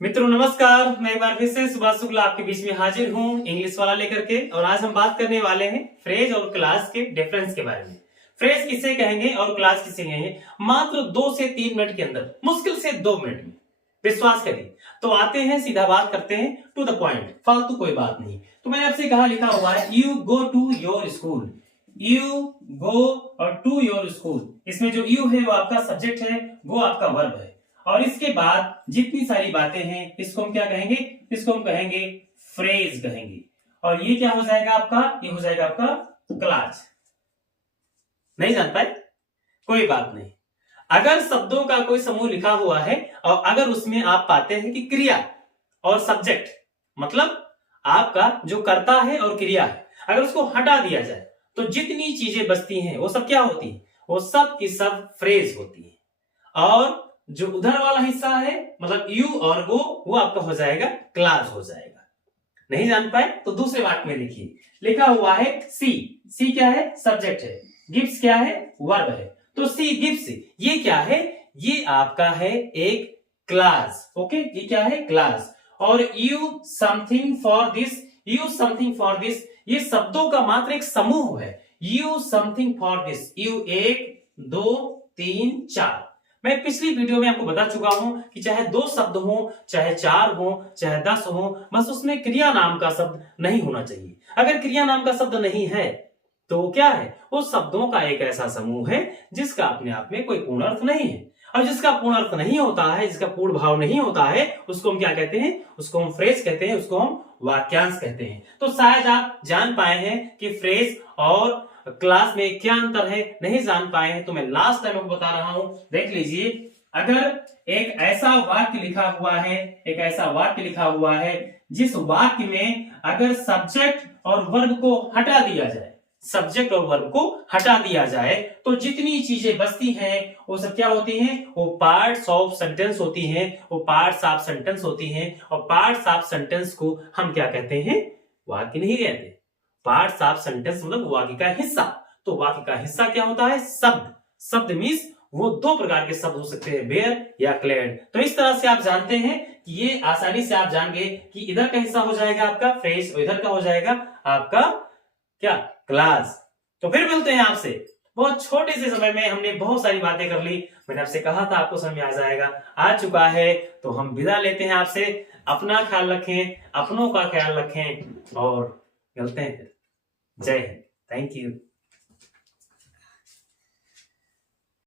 मित्रों नमस्कार, मैं एक बार फिर से सुभाष शुक्ला आपके बीच में हाजिर हूँ इंग्लिश वाला लेकर के। और आज हम बात करने वाले हैं फ्रेज और क्लास के डिफरेंस के बारे में। फ्रेज किसे कहेंगे और क्लास किसे कहेंगे, मात्र 2 से 3 मिनट के अंदर, मुश्किल से 2 मिनट में, विश्वास करिए। तो आते हैं, सीधा बात करते हैं, टू द पॉइंट, फालतू कोई बात नहीं। तो मैंने आपसे कहा, लिखा हुआ है you go to your school, you go or to your school. इसमें जो यू है वो आपका सब्जेक्ट है, वो आपका वर्ब है। और इसके बाद जितनी सारी बातें हैं, इसको हम क्या कहेंगे, इसको हम कहेंगे फ्रेज कहेंगे। और ये क्या हो जाएगा आपका, ये हो जाएगा आपका क्लास। नहीं जान पाए, कोई बात नहीं। अगर शब्दों का कोई समूह लिखा हुआ है और अगर उसमें आप पाते हैं कि क्रिया और सब्जेक्ट, मतलब आपका जो कर्ता है और क्रिया है, अगर उसको हटा दिया जाए तो जितनी चीजें बचती हैं वो सब क्या होती है, वो सब की सब फ्रेज होती है। और जो उधर वाला हिस्सा है, मतलब यू और वो आपका हो जाएगा क्लास हो जाएगा। नहीं जान पाए तो दूसरे वाक्य में देखिए, लिखा हुआ है सी। सी क्या है, सब्जेक्ट है। गिव्स क्या है, वर्ब है। तो सी गिव्स ये क्या है, ये आपका है एक क्लास। ओके, ये क्या है, क्लास। और you something for this, you something for this, ये शब्दों का मात्र एक समूह है। You something for this, you 1 2 3 4। मैं पिछली वीडियो में आपको बता चुका हूं कि चाहे 2 शब्द हो, चाहे 4 हो, चाहे 10 हो, बस उसमें क्रिया नाम का शब्द नहीं होना चाहिए। अगर क्रिया नाम का शब्द नहीं है तो क्या है, वो शब्दों का एक ऐसा समूह है जिसका अपने आप में कोई पूर्ण अर्थ नहीं है। और जिसका पूर्ण अर्थ नहीं होता है, जिसका पूर्ण भाव नहीं होता है, उसको हम क्या कहते हैं, उसको हम फ्रेज कहते हैं, उसको हम वाक्यांश कहते हैं। तो शायद आप जान पाए हैं कि फ्रेज और क्लास में क्या अंतर है। नहीं जान पाए हैं तो मैं लास्ट टाइम आपको बता रहा हूं, देख लीजिए। अगर एक ऐसा वाक्य लिखा हुआ है, एक ऐसा वाक्य लिखा हुआ है जिस वाक्य में अगर सब्जेक्ट और वर्ब को हटा दिया जाए, सब्जेक्ट और वर्ब को हटा दिया जाए, तो जितनी चीजें बचती हैं वो सब क्या होती हैं, वो पार्ट्स ऑफ सेंटेंस होती हैं, वो पार्ट्स ऑफ सेंटेंस होती हैं। और पार्ट्स ऑफ सेंटेंस को हम क्या कहते हैं, वाक्य नहीं कहते। पार्ट्स ऑफ सेंटेंस मतलब वाक्य का हिस्सा। तो वाक्य का हिस्सा क्या होता है, शब्द। शब्द मीन्स वो 2 प्रकार के शब्द हो सकते हैं, बेयर या क्लेड। तो इस तरह से आप जानते हैं कि ये आसानी से आप जान गए कि इधर का हिस्सा हो जाएगा आपका फ्रेज और इधर का हो जाएगा आपका क्या, क्लास। तो फिर मिलते हैं आपसे। बहुत छोटे से समय में हमने बहुत सारी बातें कर ली। मैंने आपसे कहा था आपको समझ में आ जाएगा, आ चुका है। तो हम विदा लेते हैं आपसे। अपना ख्याल रखें, अपनों का ख्याल रखें और मिलते हैं फिर। जय हिंद, थैंक यू।